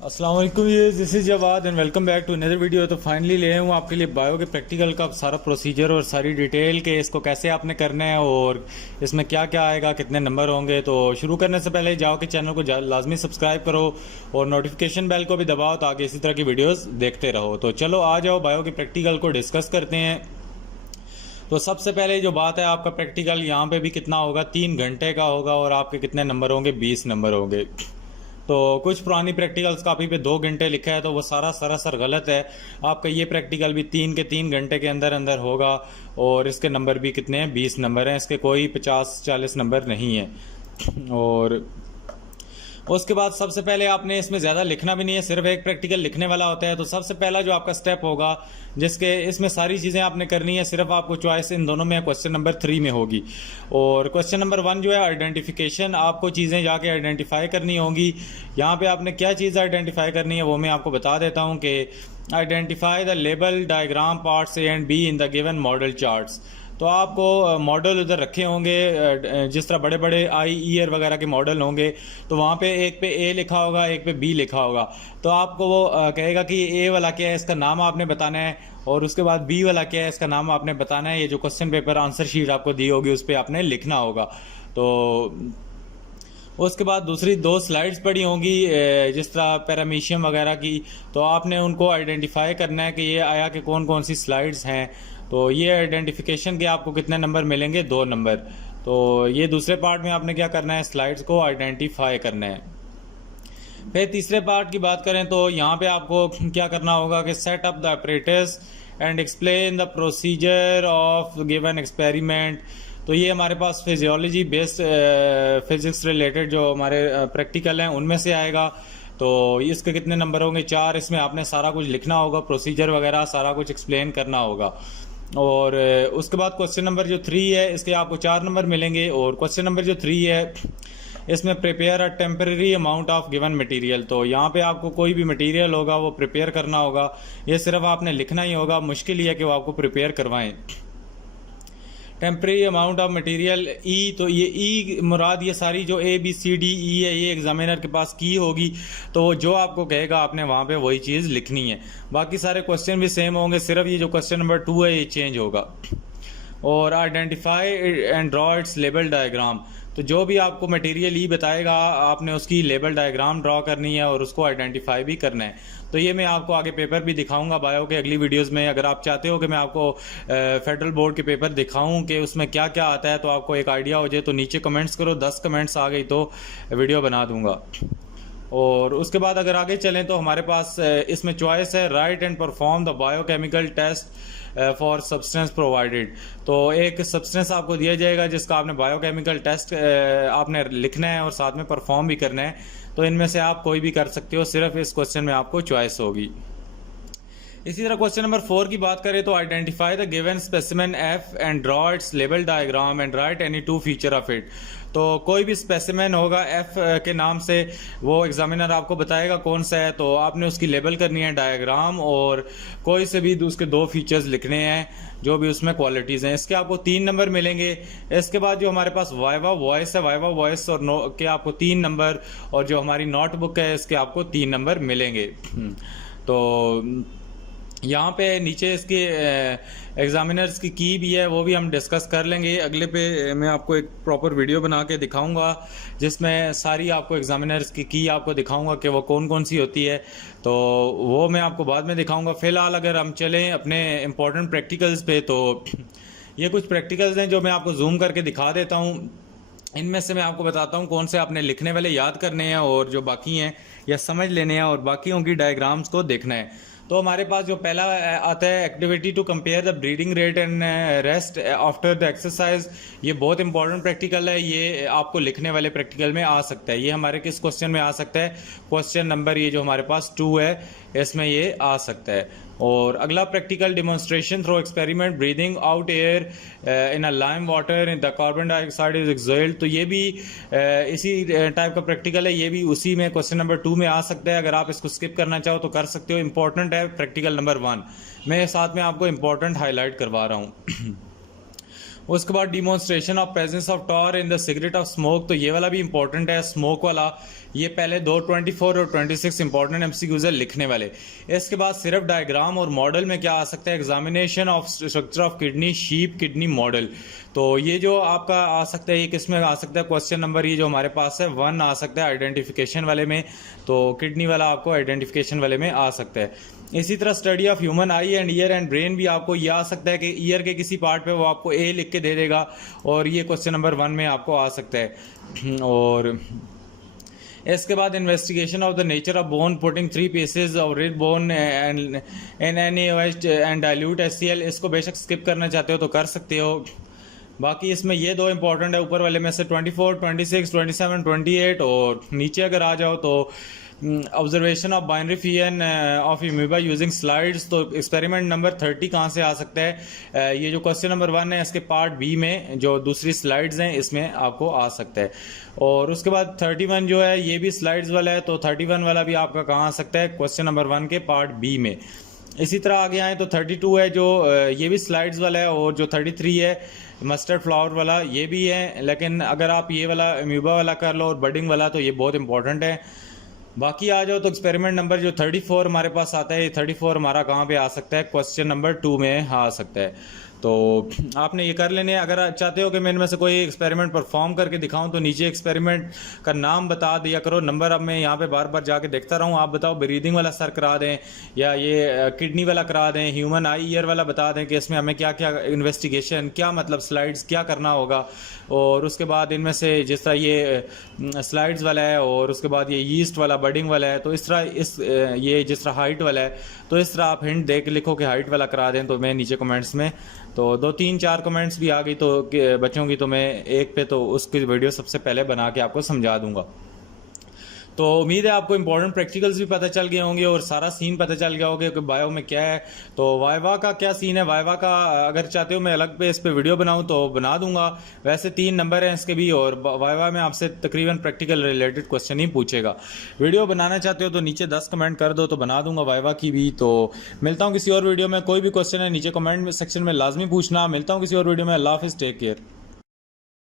अस्सलाम वालेकुम, this is Jawad and welcome back to another video. तो फाइनली ले हूँ आपके लिए बायो के प्रैक्टिकल का सारा प्रोसीजर और सारी डिटेल के इसको कैसे आपने करना है और इसमें क्या क्या आएगा, कितने नंबर होंगे। तो शुरू करने से पहले जाओ कि चैनल को लाजमी सब्सक्राइब करो और नोटिफिकेशन बेल को भी दबाओ ताकि इसी तरह की वीडियोज़ देखते रहो। तो चलो आ जाओ बायो के प्रैक्टिकल को डिस्कस करते हैं। तो सबसे पहले जो बात है, आपका प्रैक्टिकल यहाँ पे भी कितना होगा, 3 घंटे का होगा और आपके कितने नंबर होंगे, 20 नंबर होंगे। तो कुछ पुरानी प्रैक्टिकल्स कापी पे 2 घंटे लिखा है तो वो सारा सरासर गलत है। आपका ये प्रैक्टिकल भी 3 घंटे के अंदर अंदर होगा और इसके नंबर भी कितने हैं, 20 नंबर हैं। इसके कोई 50-40 नंबर नहीं है। और उसके बाद सबसे पहले आपने इसमें ज़्यादा लिखना भी नहीं है, सिर्फ एक प्रैक्टिकल लिखने वाला होता है। तो सबसे पहला जो आपका स्टेप होगा, जिसके इसमें सारी चीज़ें आपने करनी है, सिर्फ आपको चॉइस इन दोनों में क्वेश्चन नंबर 3 में होगी। और क्वेश्चन नंबर 1 जो है आइडेंटिफिकेशन, आपको चीज़ें जाके आइडेंटिफाई करनी होंगी। यहाँ पे आपने क्या चीज़ आइडेंटिफाई करनी है वो मैं आपको बता देता हूँ कि identify the label diagram parts A and be in the given model charts. तो आपको मॉडल उधर रखे होंगे, जिस तरह बड़े बड़े आई ईयर वगैरह के मॉडल होंगे, तो वहाँ पे एक पे ए लिखा होगा, एक पे बी लिखा होगा। तो आपको वो कहेगा कि ए वाला क्या है, इसका नाम आपने बताना है, और उसके बाद बी वाला क्या है, इसका नाम आपने बताना है। ये जो क्वेश्चन पेपर आंसर शीट आपको दी होगी उस पर आपने लिखना होगा। तो उसके बाद दूसरी 2 स्लाइड्स पड़ी होंगी जिस तरह पैरामीशियम वगैरह की, तो आपने उनको आइडेंटिफाई करना है कि ये आया कि कौन कौन सी स्लाइड्स हैं। तो ये आइडेंटिफिकेशन के आपको कितने नंबर मिलेंगे, 2 नंबर। तो ये दूसरे पार्ट में आपने क्या करना है, स्लाइड्स को आइडेंटिफाई करना है। फिर तीसरे पार्ट की बात करें तो यहाँ पे आपको क्या करना होगा कि set up the apparatus and explain the procedure of given experiment. तो ये हमारे पास फिजियोलॉजी बेस्ड फिजिक्स रिलेटेड जो हमारे प्रैक्टिकल हैं उनमें से आएगा। तो इसके कितने नंबर होंगे, 4। इसमें आपने सारा कुछ लिखना होगा, प्रोसीजर वगैरह सारा कुछ एक्सप्लेन करना होगा। और उसके बाद क्वेश्चन नंबर जो 3 है, इसके आपको 4 नंबर मिलेंगे। और क्वेश्चन नंबर जो 3 है, इसमें prepare a temporary amount of given material. तो यहाँ पे आपको कोई भी मटेरियल होगा वो प्रिपेयर करना होगा, ये सिर्फ आपने लिखना ही होगा। मुश्किल ही है कि वो आपको प्रिपेयर करवाएं। टेम्पररी अमाउंट ऑफ मटेरियल ई, तो ये ई मुराद ये सारी जो ABCDE है, ये एग्जामिनर के पास की होगी। तो जो आपको कहेगा आपने वहाँ पे वही चीज़ लिखनी है। बाकी सारे क्वेश्चन भी सेम होंगे, सिर्फ ये जो क्वेश्चन नंबर 2 है ये चेंज होगा। और identify and draw it's label diagram. तो जो भी आपको मटेरियल ई बताएगा आपने उसकी लेबल डायग्राम ड्रॉ करनी है और उसको आइडेंटिफाई भी करना है। तो ये मैं आपको आगे पेपर भी दिखाऊंगा बायो के अगली वीडियोस में। अगर आप चाहते हो कि मैं आपको फेडरल बोर्ड के पेपर दिखाऊं कि उसमें क्या क्या आता है, तो आपको एक आइडिया हो जाए, तो नीचे कमेंट्स करो। 10 कमेंट्स आ गई तो वीडियो बना दूंगा। और उसके बाद अगर आगे चलें तो हमारे पास इसमें चॉइस है right and perform the biochemical test for substance provided. तो एक सब्सटेंस आपको दिया जाएगा जिसका आपने बायोकेमिकल टेस्ट आपने लिखना है और साथ में परफॉर्म भी करना है। तो इनमें से आप कोई भी कर सकते हो, सिर्फ इस क्वेश्चन में आपको चॉइस होगी। इसी तरह क्वेश्चन नंबर 4 की बात करें तो identify the given specimen F and draw it's label diagram and right any 2 feature of it. तो कोई भी स्पेसिमेन होगा एफ के नाम से, वो एग्जामिनर आपको बताएगा कौन सा है, तो आपने उसकी लेबल करनी है डायग्राम और कोई से भी उसके 2 फीचर्स लिखने हैं जो भी उसमें क्वालिटीज़ हैं। इसके आपको 3 नंबर मिलेंगे। इसके बाद जो हमारे पास वाइवा वॉइस है, वाइवा वॉइस और के आपको 3 नंबर, और जो हमारी नोटबुक है इसके आपको 3 नंबर मिलेंगे। तो यहाँ पे नीचे इसके एग्जामिनर्स की भी है, वो भी हम डिस्कस कर लेंगे। अगले पे मैं आपको एक प्रॉपर वीडियो बना के दिखाऊंगा जिसमें सारी आपको एग्जामिनर्स की आपको दिखाऊंगा कि वो कौन कौन सी होती है। तो वो मैं आपको बाद में दिखाऊंगा। फ़िलहाल अगर हम चलें अपने इम्पोर्टेंट प्रैक्टिकल्स पे, तो ये कुछ प्रैक्टिकल्स हैं जो मैं आपको जूम करके दिखा देता हूँ। इनमें से मैं आपको बताता हूँ कौन से आपने लिखने वाले याद करने हैं और जो बाकी हैं या समझ लेने हैं और बाकियों की डायग्राम्स को देखना है। तो हमारे पास जो पहला आता है, activity to compare the breathing rate and rest after the exercise. ये बहुत इंपॉर्टेंट प्रैक्टिकल है, ये आपको लिखने वाले प्रैक्टिकल में आ सकता है। ये हमारे किस क्वेश्चन में आ सकता है, क्वेश्चन नंबर ये जो हमारे पास 2 है इसमें ये आ सकता है। और अगला practical, demonstration through experiment breathing out air in a lime water in the carbon dioxide is exhaled. तो ये भी इसी टाइप का प्रैक्टिकल है, ये भी उसी में क्वेश्चन नंबर 2 में आ सकता है। अगर आप इसको स्किप करना चाहो तो कर सकते हो। इंपॉर्टेंट है प्रैक्टिकल नंबर 1, मैं साथ में आपको इंपॉर्टेंट हाईलाइट करवा रहा हूँ। उसके बाद demonstration of presence of tar in the cigarette of smoke. तो ये वाला भी इंपॉर्टेंट है, स्मोक वाला, ये पहले दो 24 और 26 इंपॉर्टेंट एमसीक्यूज है लिखने वाले। इसके बाद सिर्फ डायग्राम और मॉडल में क्या आ सकता है, examination of structure of kidney, sheep kidney model. तो ये जो आपका आ सकता है, ये किस में आ सकता है, क्वेश्चन नंबर ये जो हमारे पास है 1 आ सकता है आइडेंटिफिकेशन वाले में। तो किडनी वाला आपको आइडेंटिफिकेशन वाले में आ सकता है। इसी तरह study of human I and year and brain भी आपको ये आ सकता है कि ईयर के किसी पार्ट पे वो आपको ए लिख के दे देगा, और ये क्वेश्चन नंबर 1 में आपको आ सकता है। और इसके बाद investigation of the nature of bone putting 3 pieces of red bone and NaOH and dilute HCl, इसको बेशक स्किप करना चाहते हो तो कर सकते हो। बाकी इसमें ये दो इंपॉर्टेंट है ऊपर वाले में से 24, 26, 27, 28। और नीचे अगर आ जाओ तो observation of binary fission of amoeba using slides, तो एक्सपेरिमेंट नंबर 30 कहाँ से आ सकता है, ये जो क्वेश्चन नंबर 1 है इसके पार्ट बी में जो दूसरी स्लाइड्स हैं इसमें आपको आ सकता है। और उसके बाद 31 जो है ये भी स्लाइड्स वाला है, तो 31 वाला भी आपका कहाँ आ सकता है, क्वेश्चन नंबर 1 के पार्ट बी में। इसी तरह आगे आए तो 32 है जो ये भी स्लाइड्स वाला है, और जो 33 है मस्टर्ड फ्लावर वाला ये भी है। लेकिन अगर आप ये वाला अमीबा वाला कर लो और बडिंग वाला तो ये बहुत इंपॉर्टेंट है। बाकी आ जाओ तो एक्सपेरिमेंट नंबर जो 34 हमारे पास आता है, ये 34 हमारा कहाँ पे आ सकता है, क्वेश्चन नंबर 2 में आ सकता है। तो आपने ये कर लेने। अगर आप चाहते हो कि मैं इनमें से कोई एक्सपेरिमेंट परफॉर्म करके दिखाऊं तो नीचे एक्सपेरिमेंट का नाम बता दिया करो, नंबर अब मैं यहाँ पे बार बार जाके देखता रहूँ। आप बताओ ब्रीदिंग वाला सर करा दें या ये किडनी वाला करा दें, ह्यूमन आई ईयर वाला बता दें कि इसमें हमें क्या क्या इन्वेस्टिगेशन, क्या मतलब स्लाइड्स क्या करना होगा। और उसके बाद इनमें से जिस तरह ये स्लाइड्स वाला है और उसके बाद ये यीस्ट वाला बडिंग वाला है, तो इस तरह ये जिस तरह हाइट वाला है, तो इस तरह आप हिंट दे के लिखो कि हाइट वाला करा दें। तो मैं नीचे कमेंट्स में तो 2, 3, 4 कमेंट्स भी आ गई तो बच्चों की, तो मैं एक पे तो उसकी वीडियो सबसे पहले बना के आपको समझा दूंगा। तो उम्मीद है आपको इंपॉर्टेंट प्रैक्टिकल्स भी पता चल गए होंगे और सारा सीन पता चल गया होगा कि बायो में क्या है। तो वाइवा का क्या सीन है, वाइवा का अगर चाहते हो मैं अलग पे इस पे वीडियो बनाऊं तो बना दूंगा। वैसे 3 नंबर हैं इसके भी, और वाइवा में आपसे तकरीबन प्रैक्टिकल रिलेटेड क्वेश्चन ही पूछेगा। वीडियो बनाना चाहते हो तो नीचे 10 कमेंट कर दो तो बना दूंगा वाइवा की भी। तो मिलता हूँ किसी और वीडियो में। कोई भी क्वेश्चन है नीचे कमेंट सेक्शन में लाजमी पूछना। मिलता हूँ किसी और वीडियो में। अल्लाह हाफिज़, टेक केयर।